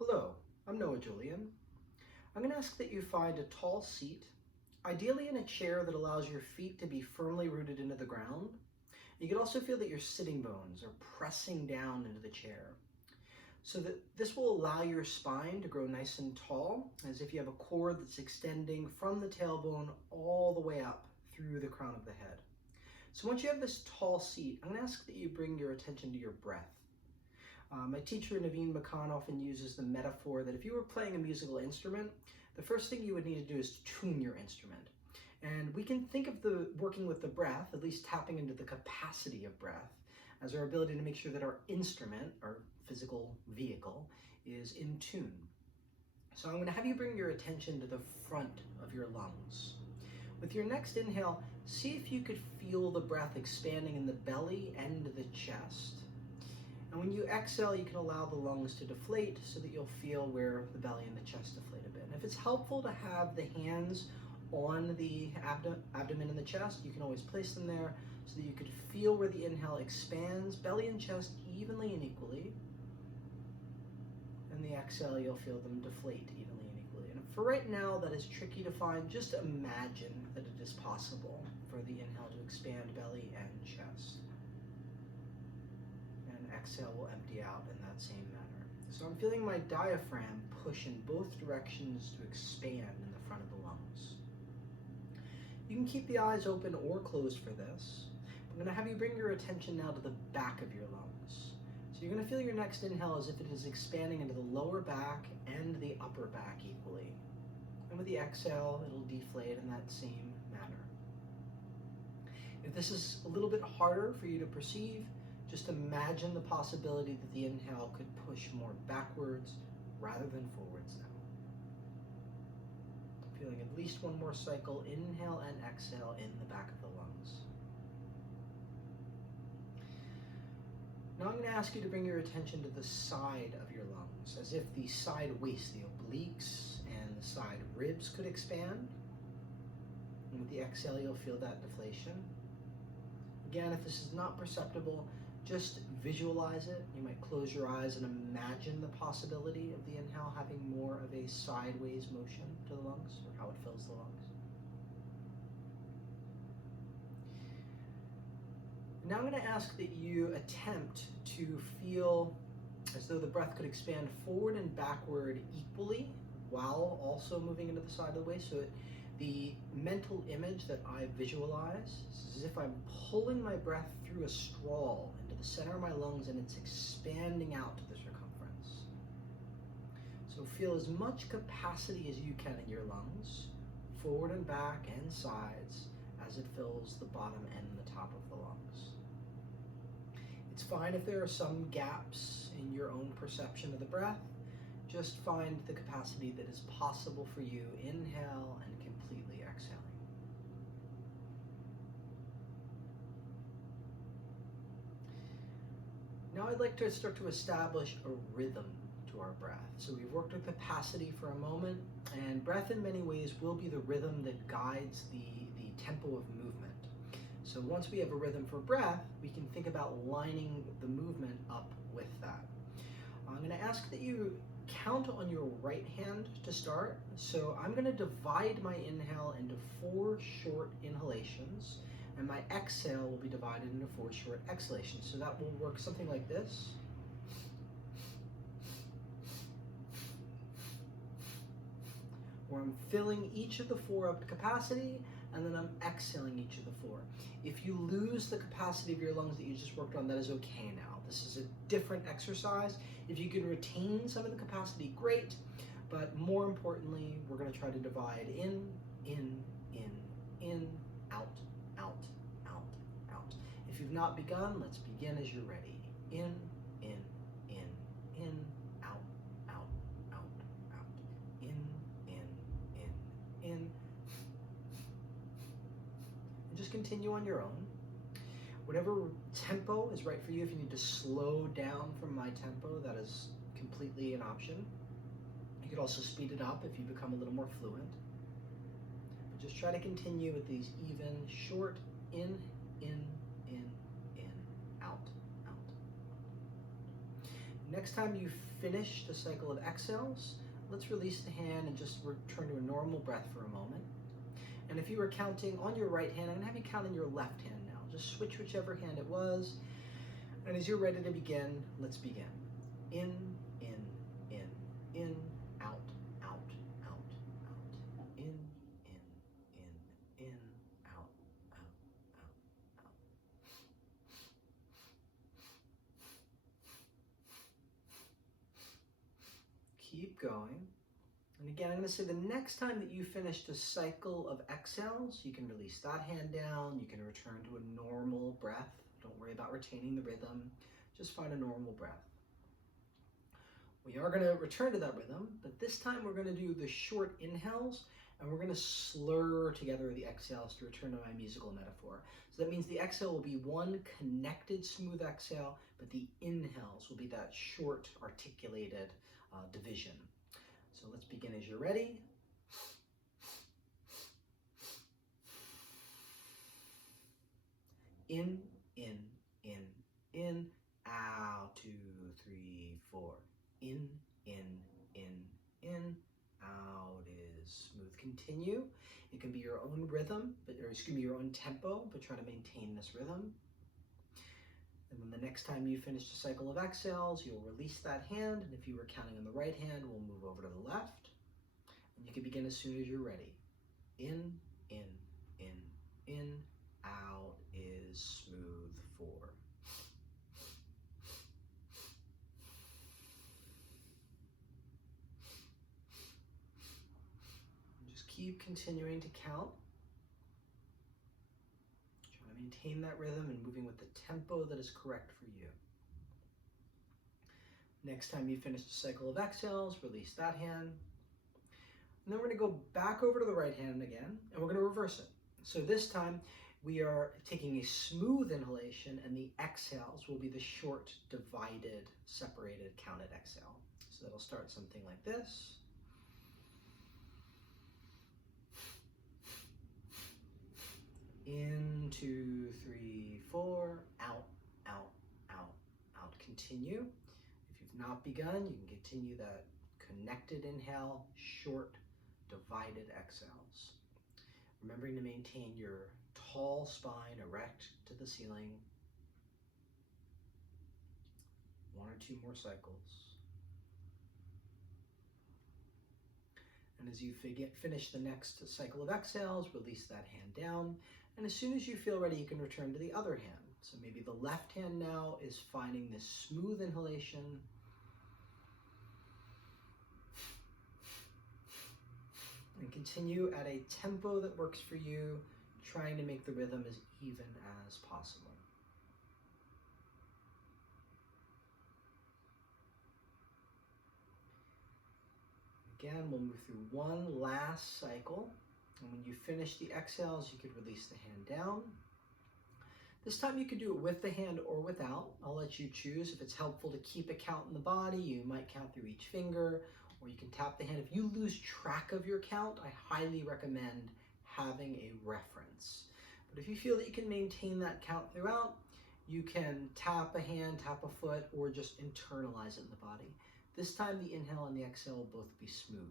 Hello, I'm Noah Julian. I'm going to ask that you find a tall seat, ideally in a chair that allows your feet to be firmly rooted into the ground. You can also feel that your sitting bones are pressing down into the chair, so that this will allow your spine to grow nice and tall, as if you have a cord that's extending from the tailbone all the way up through the crown of the head. So once you have this tall seat, I'm going to ask that you bring your attention to your breath. My teacher, Naveen Makan, often uses the metaphor that if you were playing a musical instrument, the first thing you would need to do is tune your instrument. And we can think of the working with the breath, at least tapping into the capacity of breath, as our ability to make sure that our instrument, our physical vehicle, is in tune. So I'm going to have you bring your attention to the front of your lungs. With your next inhale, see if you could feel the breath expanding in the belly and the chest. And when you exhale, you can allow the lungs to deflate so that you'll feel where the belly and the chest deflate a bit. And if it's helpful to have the hands on the abdomen and the chest, you can always place them there so that you could feel where the inhale expands, belly and chest evenly and equally. And the exhale, you'll feel them deflate evenly and equally. And for right now, that is tricky to find. Just imagine that it is possible for the inhale to expand belly and chest. Exhale will empty out in that same manner. So I'm feeling my diaphragm push in both directions to expand in the front of the lungs. You can keep the eyes open or closed for this. I'm going to have you bring your attention now to the back of your lungs. So you're going to feel your next inhale as if it is expanding into the lower back and the upper back equally. And with the exhale, it'll deflate in that same manner. If this is a little bit harder for you to perceive, just imagine the possibility that the inhale could push more backwards rather than forwards now. Feeling at least one more cycle, inhale and exhale in the back of the lungs. Now I'm going to ask you to bring your attention to the side of your lungs, as if the side waist, the obliques, and the side ribs could expand. And with the exhale, you'll feel that deflation. Again, if this is not perceptible, just visualize it. You might close your eyes and imagine the possibility of the inhale having more of a sideways motion to the lungs, or how it fills the lungs. Now I'm going to ask that you attempt to feel as though the breath could expand forward and backward equally while also moving into the side of the waist. So the mental image that I visualize is as if I'm pulling my breath through a straw into the center of my lungs and it's expanding out to the circumference. So feel as much capacity as you can in your lungs, forward and back and sides, as it fills the bottom and the top of the lungs. It's fine if there are some gaps in your own perception of the breath. Just find the capacity that is possible for you. Inhale and completely exhaling. Now I'd like to start to establish a rhythm to our breath. So we've worked with capacity for a moment, and breath in many ways will be the rhythm that guides the tempo of movement. So once we have a rhythm for breath, we can think about lining the movement up with that. I'm going to ask that you count on your right hand to start. So I'm going to divide my inhale into 4 short inhalations, and my exhale will be divided into 4 short exhalations. So that will work something like this. Where I'm filling each of the 4 up to capacity, and then I'm exhaling each of the 4. If you lose the capacity of your lungs that you just worked on, that is okay now. This is a different exercise. If you can retain some of the capacity, great. But more importantly, we're going to try to divide in, out, out, out, out. If you've not begun, let's begin as you're ready. In, out, out, out, out. In. And just continue on your own. Whatever tempo is right for you. If you need to slow down from my tempo, that is completely an option. You could also speed it up if you become a little more fluent. But just try to continue with these even, short, in, out, out. Next time you finish the cycle of exhales, let's release the hand and just return to a normal breath for a moment. And if you were counting on your right hand, I'm going to have you count on your left hand now. Just switch whichever hand it was. And as you're ready to begin, let's begin. In, out, out, out, out. In, out, out, out, out. Keep going. And again, I'm going to say the next time that you finish the cycle of exhales, you can release that hand down. You can return to a normal breath. Don't worry about retaining the rhythm. Just find a normal breath. We are going to return to that rhythm, but this time we're going to do the short inhales and we're going to slur together the exhales to return to my musical metaphor. So that means the exhale will be one connected smooth exhale, but the inhales will be that short articulated division. So let's begin as you're ready. In, out, 2, 3, 4. In, out is smooth. Continue. It can be your own rhythm, your own tempo, but try to maintain this rhythm. And then the next time you finish the cycle of exhales, you'll release that hand. And if you were counting on the right hand, we'll move over to the left. And you can begin as soon as you're ready. In, out is smooth 4. And just keep continuing to count. Try to maintain that rhythm and moving with the tempo that is correct for you. Next time you finish the cycle of exhales, release that hand. And then we're going to go back over to the right hand again, and we're going to reverse it. So this time we are taking a smooth inhalation, and the exhales will be the short, divided, separated, counted exhale. So that'll start something like this. In, 2, 3, 4, out, out, out, out. Continue. If you've not begun, you can continue that connected inhale, short, divided exhales. Remembering to maintain your tall spine erect to the ceiling. 1 or 2 more cycles. And as you finish the next cycle of exhales, release that hand down. And as soon as you feel ready, you can return to the other hand. So maybe the left hand now is finding this smooth inhalation. And continue at a tempo that works for you, trying to make the rhythm as even as possible. Again, we'll move through one last cycle. And when you finish the exhales, you could release the hand down. This time you could do it with the hand or without. I'll let you choose. If it's helpful to keep a count in the body, you might count through each finger, or you can tap the hand. If you lose track of your count, I highly recommend having a reference. But if you feel that you can maintain that count throughout, you can tap a hand, tap a foot, or just internalize it in the body. This time the inhale and the exhale will both be smooth.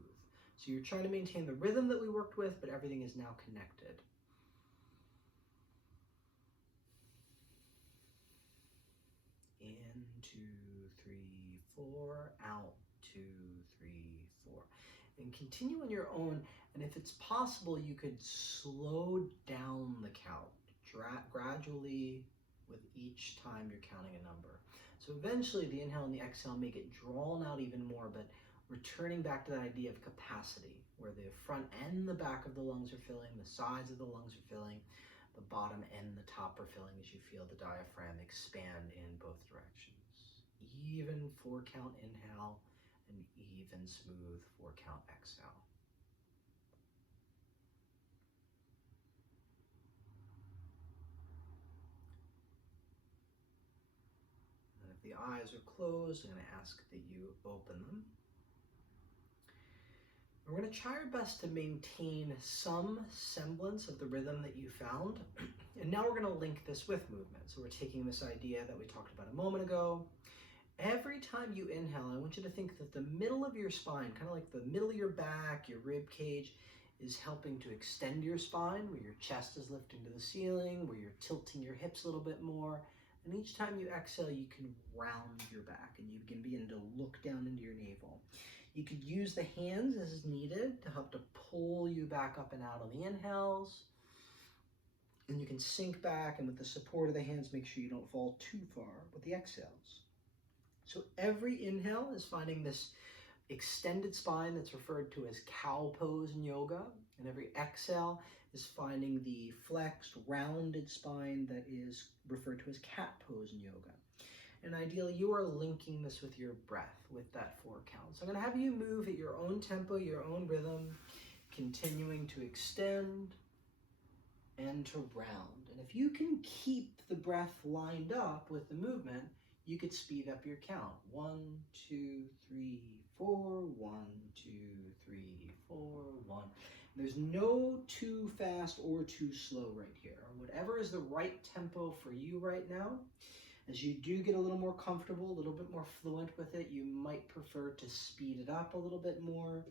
So you're trying to maintain the rhythm that we worked with, but everything is now connected. In, 2, 3, 4, out, 2, 3, 4. And continue on your own, and if it's possible, you could slow down the count gradually with each time you're counting a number. So eventually the inhale and the exhale may get drawn out even more, but returning back to that idea of capacity, where the front and the back of the lungs are filling, the sides of the lungs are filling, the bottom and the top are filling as you feel the diaphragm expand in both directions. Even 4 count inhale and even smooth 4 count exhale. And if the eyes are closed, I'm going to ask that you open them. We're going to try our best to maintain some semblance of the rhythm that you found. And now we're going to link this with movement. So we're taking this idea that we talked about a moment ago, Every time you inhale, I want you to think that the middle of your spine, kind of like the middle of your back, your rib cage, is helping to extend your spine, where your chest is lifting to the ceiling, where you're tilting your hips a little bit more. And each time you exhale, you can round your back and you can begin to look down into your navel. You could use the hands as needed to help to pull you back up and out on the inhales. And you can sink back, and with the support of the hands, make sure you don't fall too far with the exhales. So every inhale is finding this extended spine that's referred to as cow pose in yoga, and every exhale is finding the flexed, rounded spine that is referred to as cat pose in yoga. And ideally, you are linking this with your breath with that 4 count. So I'm going to have you move at your own tempo, your own rhythm, continuing to extend and to round. And if you can keep the breath lined up with the movement, you could speed up your count. 1, 2, 3, 4, 1, 2, 3, 4, 1. There's no too fast or too slow right here. Whatever is the right tempo for you right now. As you do get a little more comfortable, a little bit more fluent with it, you might prefer to speed it up a little bit more.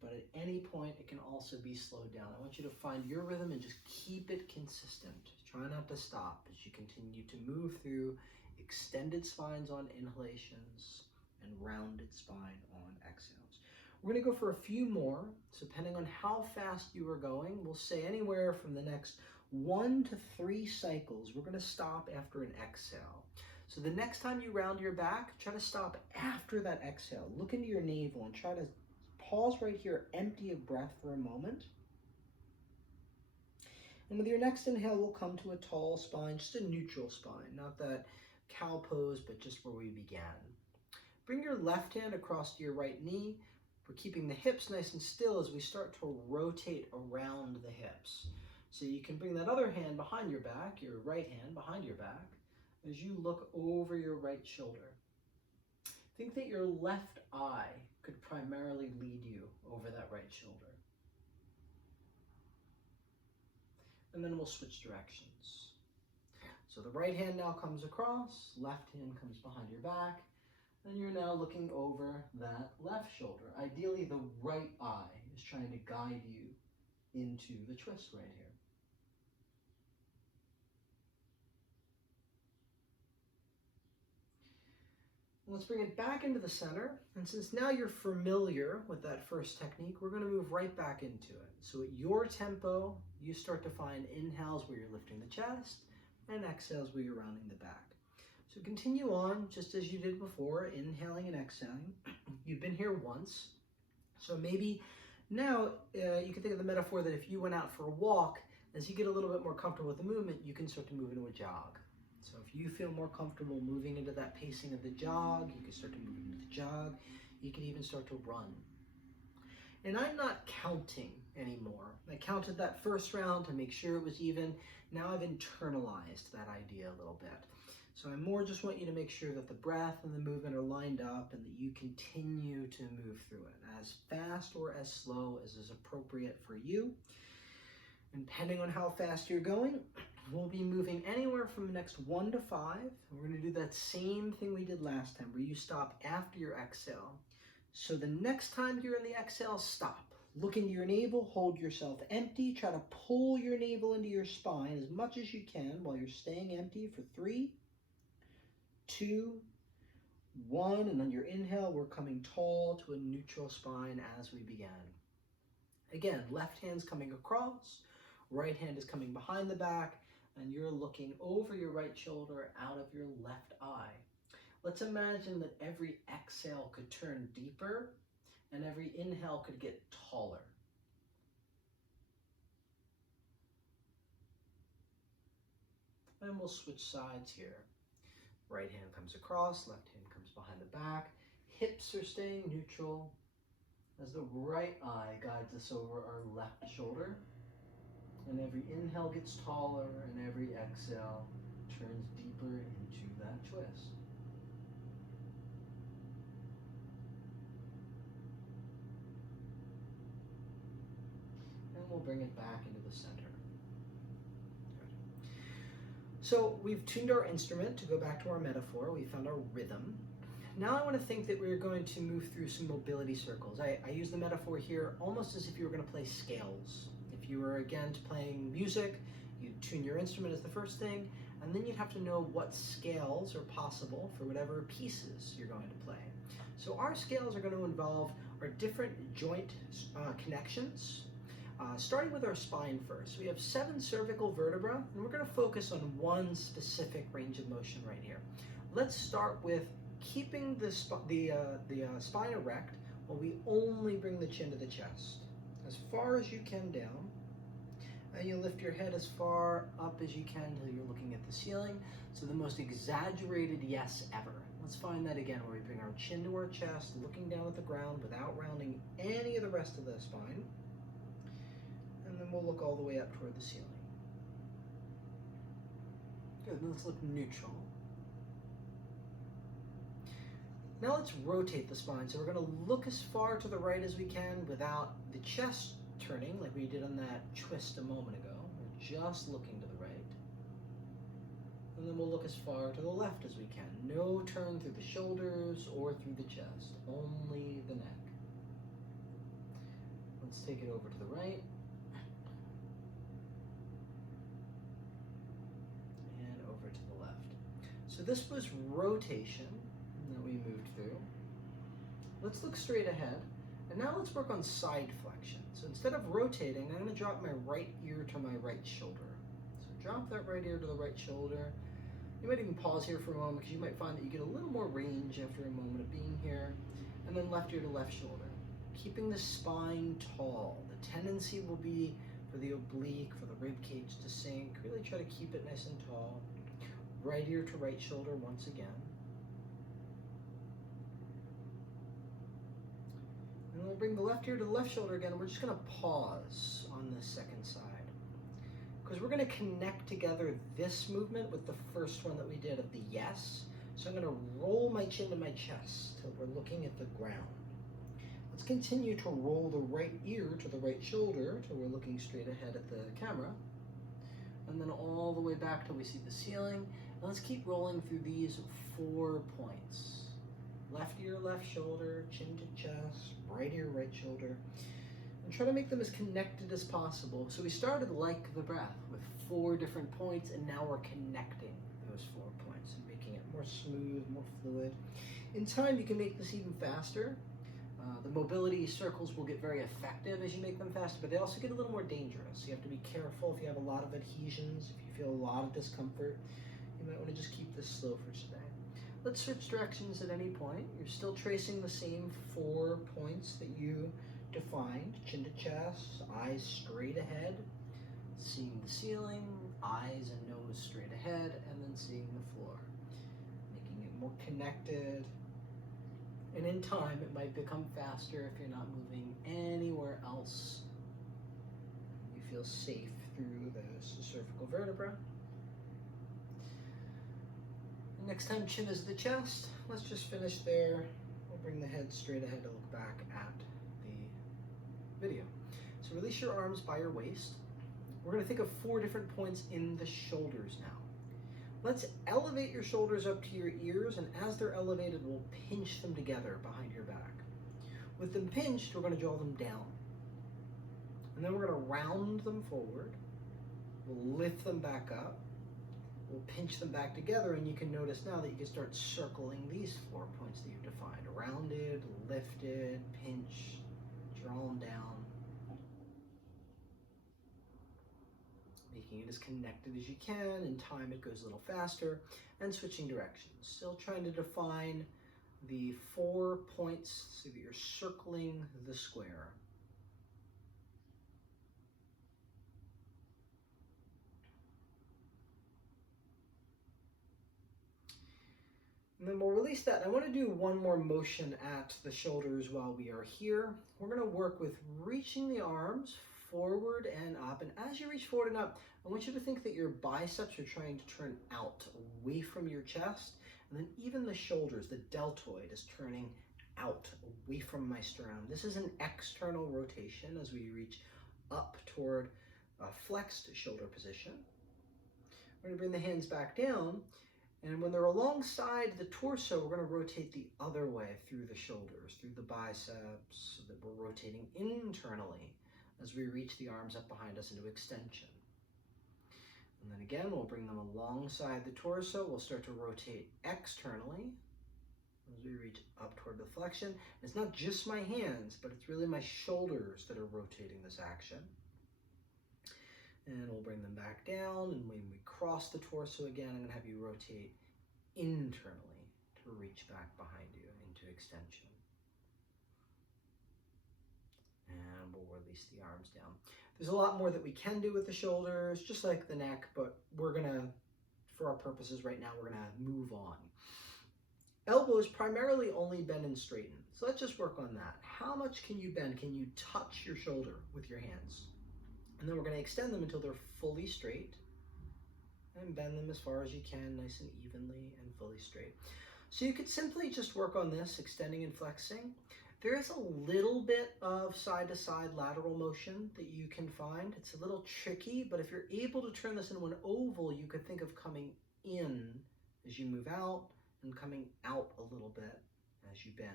But at any point, it can also be slowed down. I want you to find your rhythm and just keep it consistent. Try not to stop as you continue to move through extended spines on inhalations and rounded spine on exhales. We're going to go for a few more. So depending on how fast you are going, we'll say anywhere from the next 1 to 3 cycles. We're going to stop after an exhale. So the next time you round your back, try to stop after that exhale. Look into your navel and try to pause right here, empty of breath for a moment. And with your next inhale, we'll come to a tall spine, just a neutral spine, not that cow pose, but just where we began. Bring your left hand across to your right knee. We're keeping the hips nice and still as we start to rotate around the hips. So you can bring that other hand behind your back, your right hand behind your back, as you look over your right shoulder. Think that your left eye could primarily lead you over that right shoulder. And then we'll switch directions. So the right hand now comes across, left hand comes behind your back, and you're now looking over that left shoulder. Ideally, the right eye is trying to guide you into the twist right here. Let's bring it back into the center. And since now you're familiar with that first technique, we're going to move right back into it. So at your tempo, you start to find inhales where you're lifting the chest and exhales where you're rounding the back. So continue on just as you did before, inhaling and exhaling. You've been here once. So maybe now you can think of the metaphor that if you went out for a walk, as you get a little bit more comfortable with the movement, you can start to move into a jog. So if you feel more comfortable moving into that pacing of the jog, you can start to move into the jog. You can even start to run. And I'm not counting anymore. I counted that first round to make sure it was even. Now I've internalized that idea a little bit. So I more just want you to make sure that the breath and the movement are lined up and that you continue to move through it as fast or as slow as is appropriate for you. And depending on how fast you're going, we'll be moving anywhere from the next 1 to 5. We're going to do that same thing we did last time, where you stop after your exhale. So the next time you're in the exhale, stop. Look into your navel, hold yourself empty. Try to pull your navel into your spine as much as you can while you're staying empty for 3, 2, 1. And on your inhale, we're coming tall to a neutral spine as we began. Again, left hand's coming across, right hand is coming behind the back, and you're looking over your right shoulder out of your left eye. Let's imagine that every exhale could turn deeper and every inhale could get taller. And we'll switch sides here. Right hand comes across, left hand comes behind the back. Hips are staying neutral as the right eye guides us over our left shoulder. And every inhale gets taller and every exhale turns deeper into that twist. And we'll bring it back into the center. Good. So we've tuned our instrument. To go back to our metaphor, we found our rhythm. Now I want to think that we're going to move through some mobility circles. I use the metaphor here almost as if you were going to play scales. If you were, again, playing music, you'd tune your instrument as the first thing, and then you'd have to know what scales are possible for whatever pieces you're going to play. So our scales are going to involve our different joint connections, starting with our spine first. We have 7 cervical vertebrae, and we're going to focus on one specific range of motion right here. Let's start with keeping the spine erect while we only bring the chin to the chest. As far as you can down, and you lift your head as far up as you can until you're looking at the ceiling. So the most exaggerated yes ever. Let's find that again, where we bring our chin to our chest, looking down at the ground without rounding any of the rest of the spine. And then we'll look all the way up toward the ceiling. Good, let's look neutral. Now let's rotate the spine. So we're going to look as far to the right as we can without the chest turning like we did on that twist a moment ago. We're just looking to the right. And then we'll look as far to the left as we can. No turn through the shoulders or through the chest, only the neck. Let's take it over to the right. And over to the left. So this was rotation that we moved through. Let's look straight ahead. And now let's work on side flexion. So instead of rotating, I'm going to drop my right ear to my right shoulder. So drop that right ear to the right shoulder. You might even pause here for a moment because you might find that you get a little more range after a moment of being here. And then left ear to left shoulder. Keeping the spine tall. The tendency will be for the oblique, for the rib cage to sink. Really try to keep it nice and tall. Right ear to right shoulder once again. And we'll bring the left ear to the left shoulder again. We're just going to pause on this second side, because we're going to connect together this movement with the first one that we did of the yes. So I'm going to roll my chin to my chest till we're looking at the ground. Let's continue to roll the right ear to the right shoulder till we're looking straight ahead at the camera. And then all the way back till we see the ceiling. And let's keep rolling through these 4 points. Left ear, left shoulder, chin to chest, right ear, right shoulder. And try to make them as connected as possible. So we started like the breath with 4 different points, and now we're connecting those 4 points and making it more smooth, more fluid. In time, you can make this even faster. The mobility circles will get very effective as you make them faster, but they also get a little more dangerous. You have to be careful if you have a lot of adhesions, if you feel a lot of discomfort. You might want to just keep this slow for today. Let's switch directions at any point. You're still tracing the same 4 points that you defined. Chin to chest, eyes straight ahead, seeing the ceiling, eyes and nose straight ahead, and then seeing the floor. Making it more connected. And in time, it might become faster if you're not moving anywhere else. You feel safe through the cervical vertebra. Next time chin is the chest, let's just finish there. We'll bring the head straight ahead to look back at the video. So release your arms by your waist. We're going to think of 4 different points in the shoulders now. Let's elevate your shoulders up to your ears, and as they're elevated, we'll pinch them together behind your back. With them pinched, we're going to draw them down. And then we're going to round them forward. We'll lift them back up. We'll pinch them back together, and you can notice now that you can start circling these 4 points that you've defined. Rounded, lifted, pinch, drawn down. Making it as connected as you can. In time, it goes a little faster. And switching directions. Still trying to define the 4 points so that you're circling the square. And then we'll release that. I want to do one more motion at the shoulders while we are here. We're going to work with reaching the arms forward and up. And as you reach forward and up, I want you to think that your biceps are trying to turn out away from your chest. And then even the shoulders, the deltoid, is turning out away from my sternum. This is an external rotation as we reach up toward a flexed shoulder position. We're going to bring the hands back down. And when they're alongside the torso, we're going to rotate the other way through the shoulders, through the biceps, so that we're rotating internally as we reach the arms up behind us into extension. And then again, we'll bring them alongside the torso. We'll start to rotate externally as we reach up toward the flexion. It's not just my hands, but it's really my shoulders that are rotating this action. And we'll bring them back down, and when we cross the torso again, I'm going to have you rotate internally to reach back behind you into extension. And we'll release the arms down. There's a lot more that we can do with the shoulders, just like the neck, but we're going to, for our purposes right now, we're going to move on. Elbows primarily only bend and straighten. So let's just work on that. How much can you bend? Can you touch your shoulder with your hands? And then we're going to extend them until they're fully straight and bend them as far as you can, nice and evenly and fully straight. So you could simply just work on this, extending and flexing. There is a little bit of side-to-side lateral motion that you can find. It's a little tricky, but if you're able to turn this into an oval, you could think of coming in as you move out and coming out a little bit as you bend.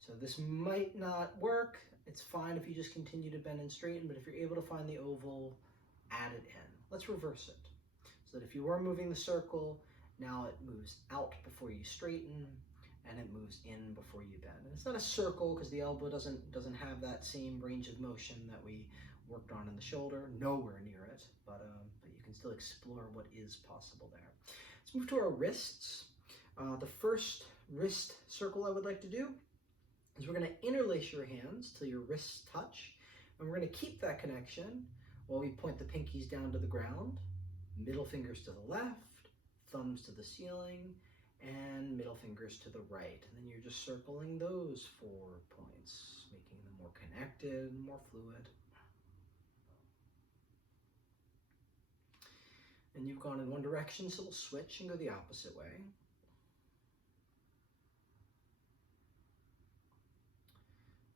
So this might not work. It's fine if you just continue to bend and straighten, but if you're able to find the oval, add it in. Let's reverse it. So that if you were moving the circle, now it moves out before you straighten, and it moves in before you bend. And it's not a circle because the elbow doesn't have that same range of motion that we worked on in the shoulder, nowhere near it, but you can still explore what is possible there. Let's move to our wrists. The first wrist circle I would like to do is we're going to interlace your hands till your wrists touch, and we're going to keep that connection while we point the pinkies down to the ground, middle fingers to the left, thumbs to the ceiling, and middle fingers to the right. And then you're just circling those 4 points, making them more connected and more fluid. And you've gone in one direction, so we'll switch and go the opposite way.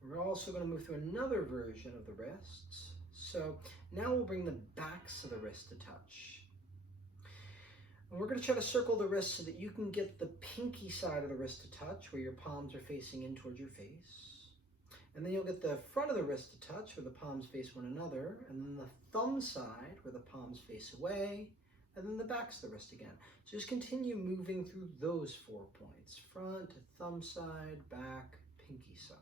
We're also going to move through another version of the wrists. So now we'll bring the backs of the wrists to touch. And we're going to try to circle the wrist so that you can get the pinky side of the wrist to touch, where your palms are facing in towards your face. And then you'll get the front of the wrist to touch, where the palms face one another. And then the thumb side, where the palms face away. And then the backs of the wrist again. So just continue moving through those 4 points. Front, thumb side, back, pinky side.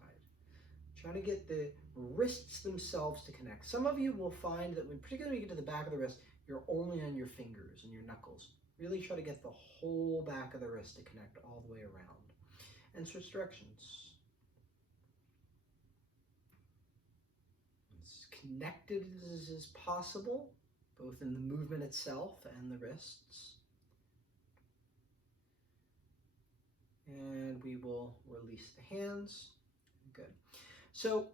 Trying to get the wrists themselves to connect. Some of you will find that particularly when you get to the back of the wrist, you're only on your fingers and your knuckles. Really try to get the whole back of the wrist to connect all the way around. And switch directions. As connected as possible, both in the movement itself and the wrists. And we will release the hands. Good. So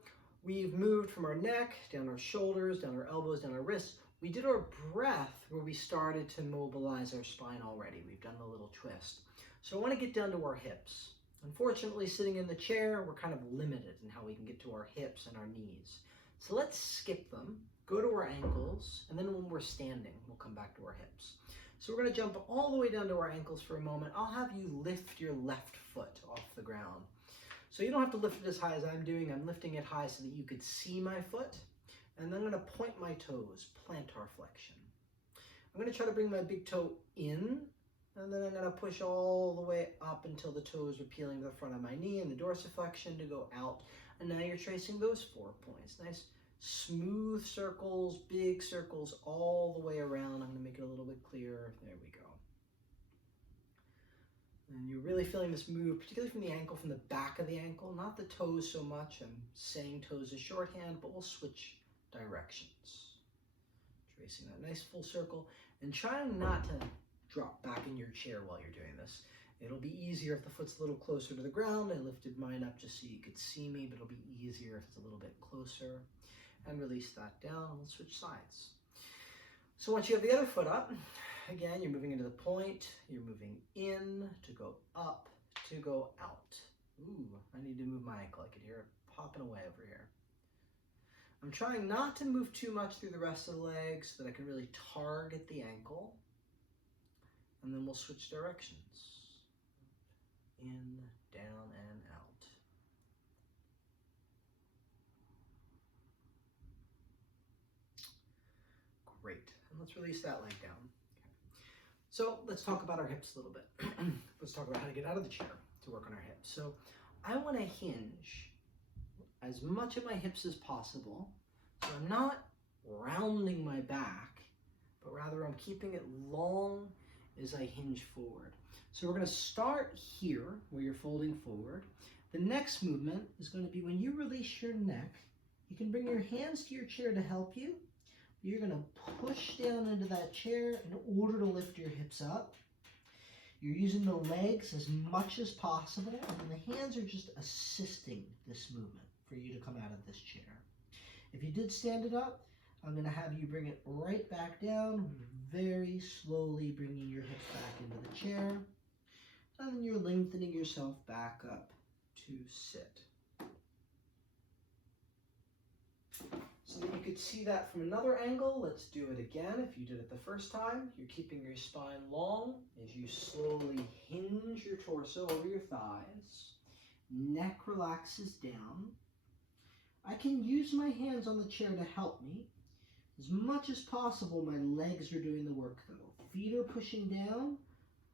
we've moved from our neck, down our shoulders, down our elbows, down our wrists. We did our breath where we started to mobilize our spine already. We've done a little twist. So I want to get down to our hips. Unfortunately, sitting in the chair, we're kind of limited in how we can get to our hips and our knees. So let's skip them, go to our ankles, and then when we're standing, we'll come back to our hips. So we're going to jump all the way down to our ankles for a moment. I'll have you lift your left foot off the ground. So you don't have to lift it as high as I'm doing. I'm lifting it high so that you could see my foot. And then I'm going to point my toes, plantar flexion. I'm going to try to bring my big toe in, and then I'm going to push all the way up until the toes are peeling to the front of my knee and the dorsiflexion to go out. And now you're tracing those 4 points. Nice smooth circles, big circles all the way around. I'm going to make it a little bit clearer. There we go. And you're really feeling this move, particularly from the ankle, from the back of the ankle, not the toes so much. I'm saying toes is shorthand, but we'll switch directions. Tracing that nice full circle and trying not to drop back in your chair while you're doing this. It'll be easier if the foot's a little closer to the ground. I lifted mine up just so you could see me, but it'll be easier if it's a little bit closer. And release that down, and we'll switch sides. So once you have the other foot up, again, you're moving into the point, you're moving in to go up, to go out. Ooh, I need to move my ankle. I can hear it popping away over here. I'm trying not to move too much through the rest of the leg so that I can really target the ankle. And then we'll switch directions. In, down, and out. Great. And let's release that leg down. So let's talk about our hips a little bit. Let's talk about how to get out of the chair to work on our hips. So I want to hinge as much of my hips as possible. So I'm not rounding my back, but rather I'm keeping it long as I hinge forward. So we're going to start here where you're folding forward. The next movement is going to be when you release your neck, you can bring your hands to your chair to help you. You're going to push down into that chair in order to lift your hips up. You're using the legs as much as possible, and then the hands are just assisting this movement for you to come out of this chair. If you did stand it up, I'm going to have you bring it right back down, very slowly bringing your hips back into the chair. And then you're lengthening yourself back up to sit. So that you could see that from another angle, let's do it again. If you did it the first time, you're keeping your spine long as you slowly hinge your torso over your thighs. Neck relaxes down. I can use my hands on the chair to help me. As much as possible, my legs are doing the work though. Feet are pushing down,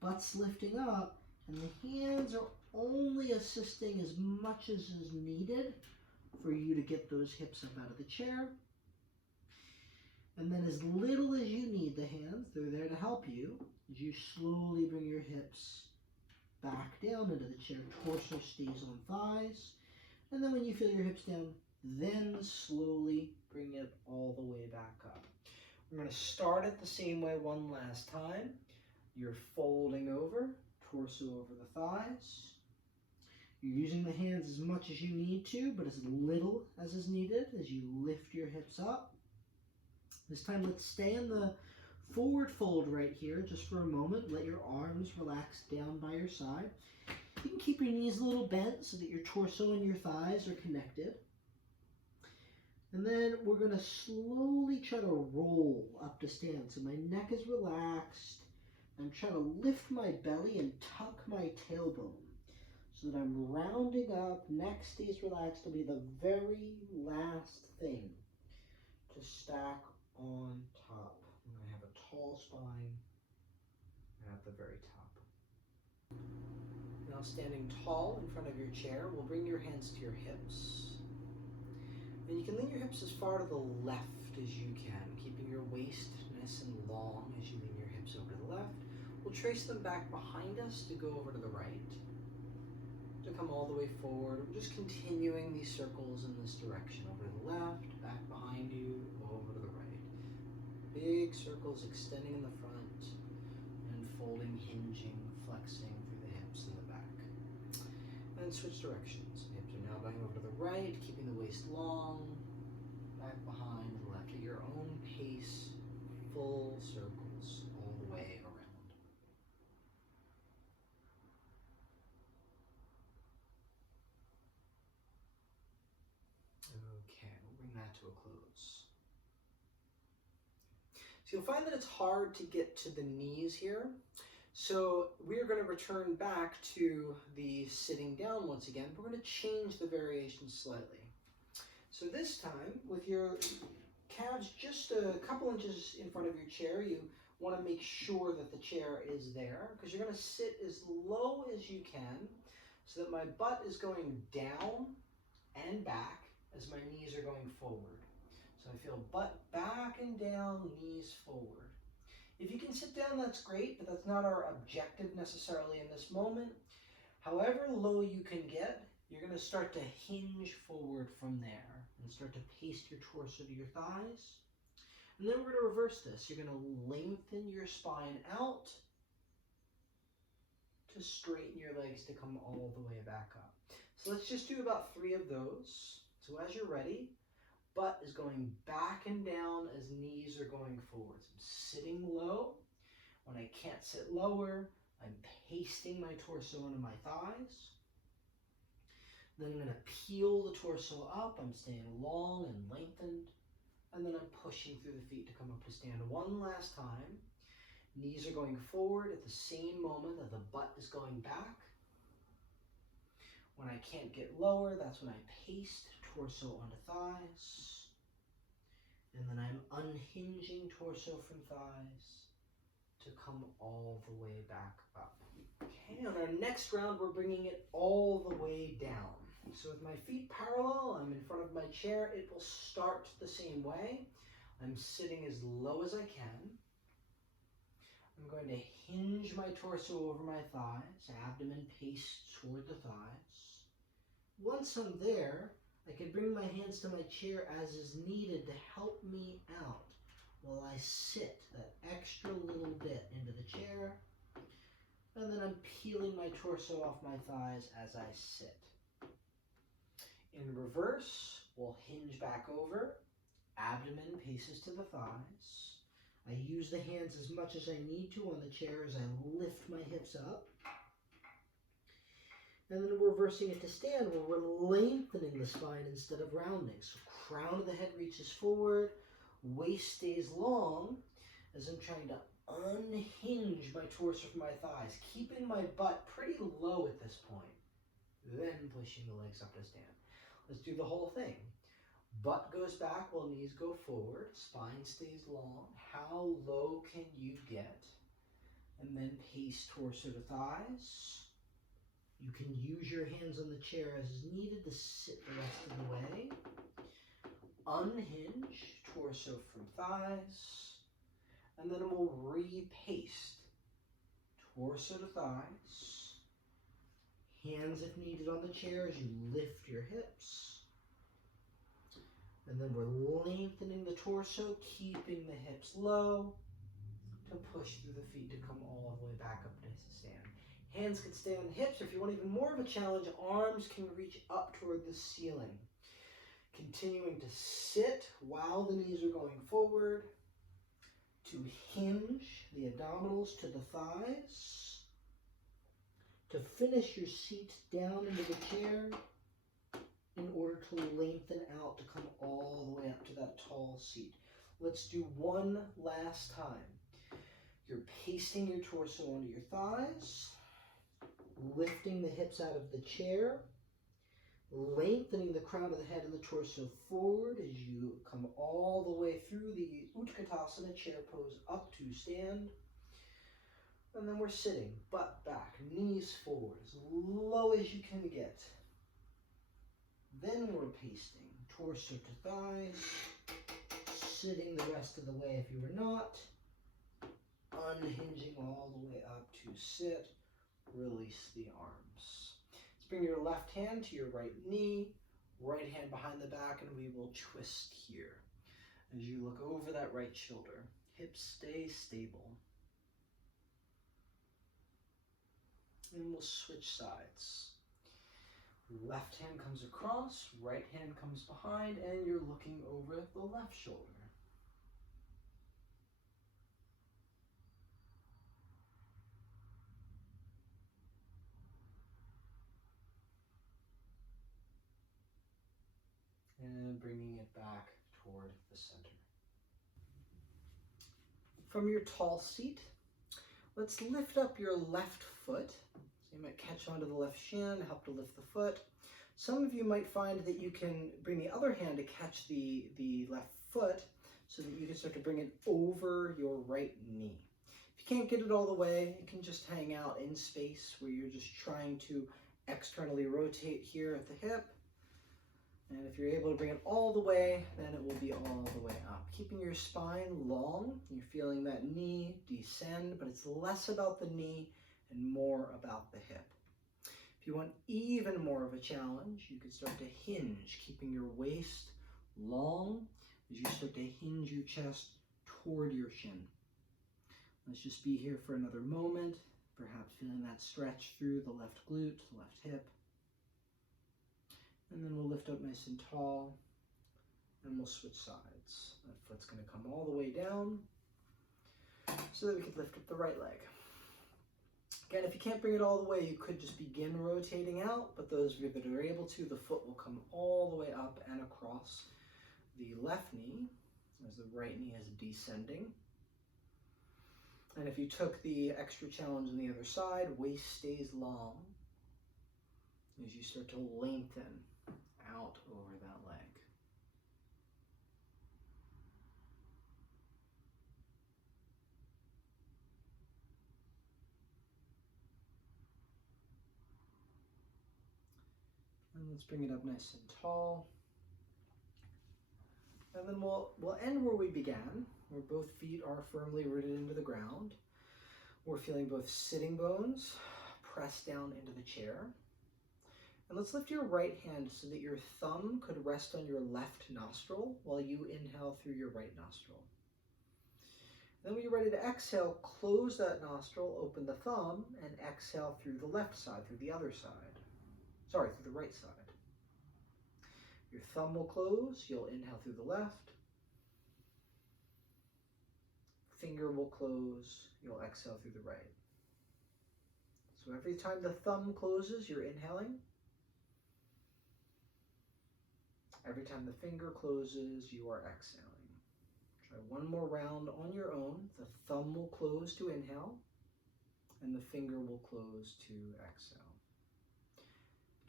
butt's lifting up, and the hands are only assisting as much as is needed for you to get those hips up out of the chair. And then as little as you need the hands, they're there to help you as you slowly bring your hips back down into the chair. Torso stays on thighs. And then when you feel your hips down, then slowly bring it all the way back up. We're going to start it the same way one last time. You're folding over, torso over the thighs. You're using the hands as much as you need to, but as little as is needed as you lift your hips up. This time, let's stay in the forward fold right here just for a moment. Let your arms relax down by your side. You can keep your knees a little bent so that your torso and your thighs are connected. And then we're going to slowly try to roll up to stand. So my neck is relaxed. I'm trying to lift my belly and tuck my tailbone so that I'm rounding up. Neck stays relaxed. It'll be the very last thing to stack on top. I'm going to have a tall spine at the very top. Now standing tall in front of your chair, we'll bring your hands to your hips. And you can lean your hips as far to the left as you can, keeping your waist nice and long as you lean your hips over to the left. We'll trace them back behind us to go over to the right, to come all the way forward. We're just continuing these circles in this direction, over to the left, back behind you, over to the right. Big circles extending in the front and folding, hinging, flexing through the hips in the back. And then switch directions. Hips are now going over to the right, keeping the waist long, back behind the left at your own pace, full circles all the way around. Okay, we'll bring that to a close. So you'll find that it's hard to get to the knees here. So we're going to return back to the sitting down once again. We're going to change the variation slightly. So this time, with your calves just a couple inches in front of your chair, you want to make sure that the chair is there, because you're going to sit as low as you can so that my butt is going down and back as my knees are going forward. So I feel butt back and down, knees forward. If you can sit down, that's great, but that's not our objective necessarily in this moment. However low you can get, you're going to start to hinge forward from there and start to paste your torso to your thighs. And then we're going to reverse this. You're going to lengthen your spine out to straighten your legs to come all the way back up. So let's just do about 3 of those. So as you're ready, butt is going back and down as knees are going forward. So I'm sitting low. When I can't sit lower, I'm pasting my torso into my thighs. Then I'm going to peel the torso up. I'm staying long and lengthened. And then I'm pushing through the feet to come up to stand one last time. Knees are going forward at the same moment that the butt is going back. When I can't get lower, that's when I paste torso onto thighs. And then I'm unhinging torso from thighs to come all the way back up. Okay, on our next round, we're bringing it all the way down. So with my feet parallel, I'm in front of my chair. It will start the same way. I'm sitting as low as I can. I'm going to hinge my torso over my thighs, abdomen paste toward the thighs. Once I'm there, I can bring my hands to my chair as is needed to help me out while I sit that extra little bit into the chair. And then I'm peeling my torso off my thighs as I sit. In reverse, we'll hinge back over. Abdomen paces to the thighs. I use the hands as much as I need to on the chair as I lift my hips up. And then reversing it to stand, where we're lengthening the spine instead of rounding. So crown of the head reaches forward, waist stays long as I'm trying to unhinge my torso from my thighs, keeping my butt pretty low at this point, then pushing the legs up to stand. Let's do the whole thing. Butt goes back while knees go forward, spine stays long. How low can you get? And then pace torso to thighs. You can use your hands on the chair as needed to sit the rest of the way. Unhinge torso from thighs. And then we'll re-paste torso to thighs. Hands if needed on the chair as you lift your hips. And then we're lengthening the torso, keeping the hips low to push through the feet to come all the way back up to stand. Hands can stay on the hips. If you want even more of a challenge, arms can reach up toward the ceiling. Continuing to sit while the knees are going forward, to hinge the abdominals to the thighs, to finish your seat down into the chair in order to lengthen out to come all the way up to that tall seat. Let's do one last time. You're pasting your torso onto your thighs, lifting the hips out of the chair, lengthening the crown of the head and the torso forward as you come all the way through the Utkatasana chair pose up to stand. And then we're sitting, butt back, knees forward, as low as you can get. Then we're pasting torso to thighs, sitting the rest of the way if you were not, unhinging all the way up to sit, release the arms. Let's bring your left hand to your right knee, right hand behind the back, and we will twist here. As you look over that right shoulder, hips stay stable. And we'll switch sides. Left hand comes across, right hand comes behind, and you're looking over the left shoulder. And bringing it back toward the center. From your tall seat, let's lift up your left foot. So you might catch onto the left shin, help to lift the foot. Some of you might find that you can bring the other hand to catch the left foot so that you can start to bring it over your right knee. If you can't get it all the way, it can just hang out in space where you're just trying to externally rotate here at the hip. And if you're able to bring it all the way, then it will be all the way up. Keeping your spine long, you're feeling that knee descend, but it's less about the knee and more about the hip. If you want even more of a challenge, you could start to hinge, keeping your waist long as you start to hinge your chest toward your shin. Let's just be here for another moment, perhaps feeling that stretch through the left glute, the left hip. And then we'll lift up nice and tall, and we'll switch sides. That foot's going to come all the way down so that we can lift up the right leg. Again, if you can't bring it all the way, you could just begin rotating out, but those of you that are able to, the foot will come all the way up and across the left knee as the right knee is descending. And if you took the extra challenge on the other side, waist stays long as you start to lengthen out over that leg. And let's bring it up nice and tall. And then we'll end where we began, where both feet are firmly rooted into the ground. We're feeling both sitting bones press down into the chair. And let's lift your right hand so that your thumb could rest on your left nostril while you inhale through your right nostril. Then when you're ready to exhale, close that nostril, open the thumb, and exhale through the left side, through the other side. Sorry, through the right side. Your thumb will close, you'll inhale through the left. Finger will close, you'll exhale through the right. So every time the thumb closes, you're inhaling. Every time the finger closes, you are exhaling. Try one more round on your own. The thumb will close to inhale, and the finger will close to exhale.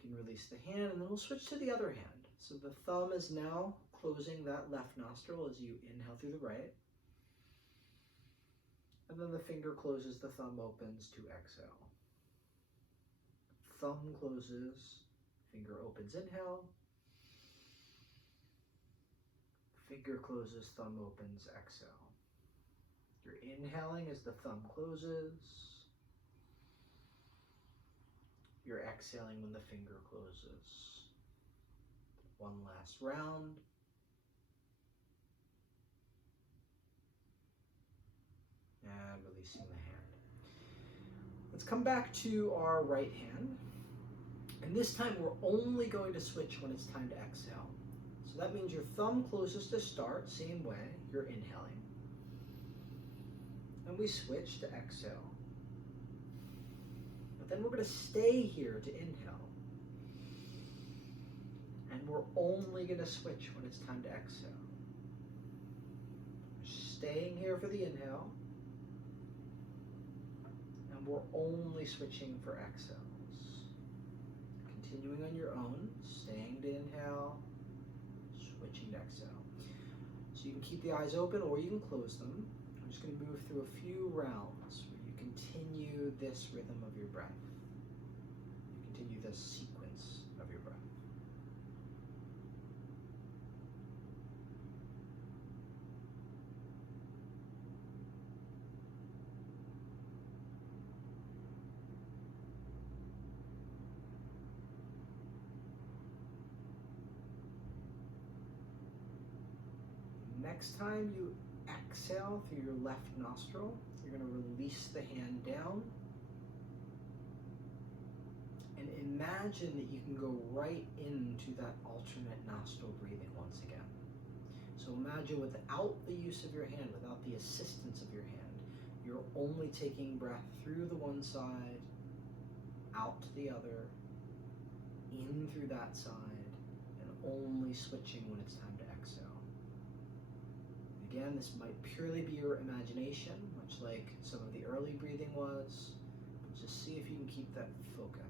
You can release the hand, and then we'll switch to the other hand. So the thumb is now closing that left nostril as you inhale through the right. And then the finger closes, the thumb opens to exhale. Thumb closes, finger opens, inhale. Finger closes, thumb opens, exhale. You're inhaling as the thumb closes. You're exhaling when the finger closes. One last round. And releasing the hand. Let's come back to our right hand. And this time we're only going to switch when it's time to exhale. So that means your thumb closes to start, same way, you're inhaling. And we switch to exhale. But then we're going to stay here to inhale. And we're only going to switch when it's time to exhale. We're staying here for the inhale. And we're only switching for exhales. Continuing on your own, staying to inhale, switching to exhale. So you can keep the eyes open or you can close them. I'm just going to move through a few rounds where you continue this rhythm of your breath. You continue this sequence of your breath. Next time you exhale through your left nostril, you're going to release the hand down. And imagine that you can go right into that alternate nostril breathing once again. So imagine without the use of your hand, without the assistance of your hand, you're only taking breath through the one side, out to the other, in through that side, and only switching when it's time to exhale. Again, this might purely be your imagination, much like some of the early breathing was. But just see if you can keep that focus.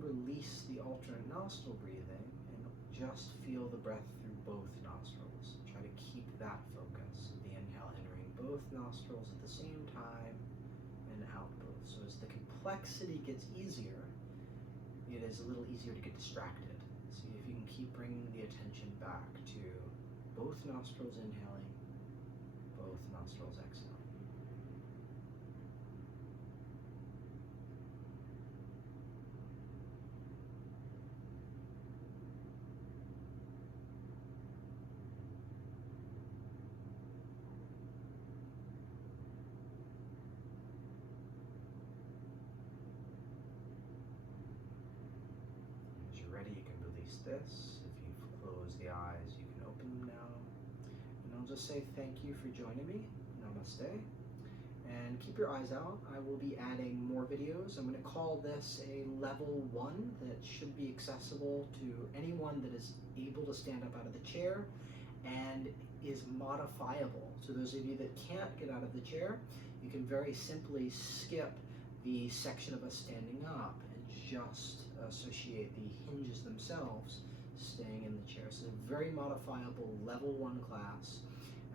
Release the alternate nostril breathing and just feel the breath through both nostrils. Try to keep that focus. The inhale entering both nostrils at the same time and out both. So as the complexity gets easier, it is a little easier to get distracted. See if you can keep bringing the attention back to both nostrils inhaling, both nostrils exhaling. This, if you've close the eyes. You can open them now. And I'll just say thank you for joining me. Namaste. And keep your eyes out. I will be adding more videos. I'm going to call this a level 1 that should be accessible to anyone that is able to stand up out of the chair and is modifiable. So those of you that can't get out of the chair, you can very simply skip the section of us standing up and just associate the hinges themselves staying in the chair. So it's a very modifiable level 1 class.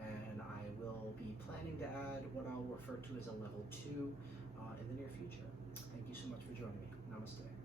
And I will be planning to add what I'll refer to as a level 2 in the near future. Thank you so much for joining me. Namaste.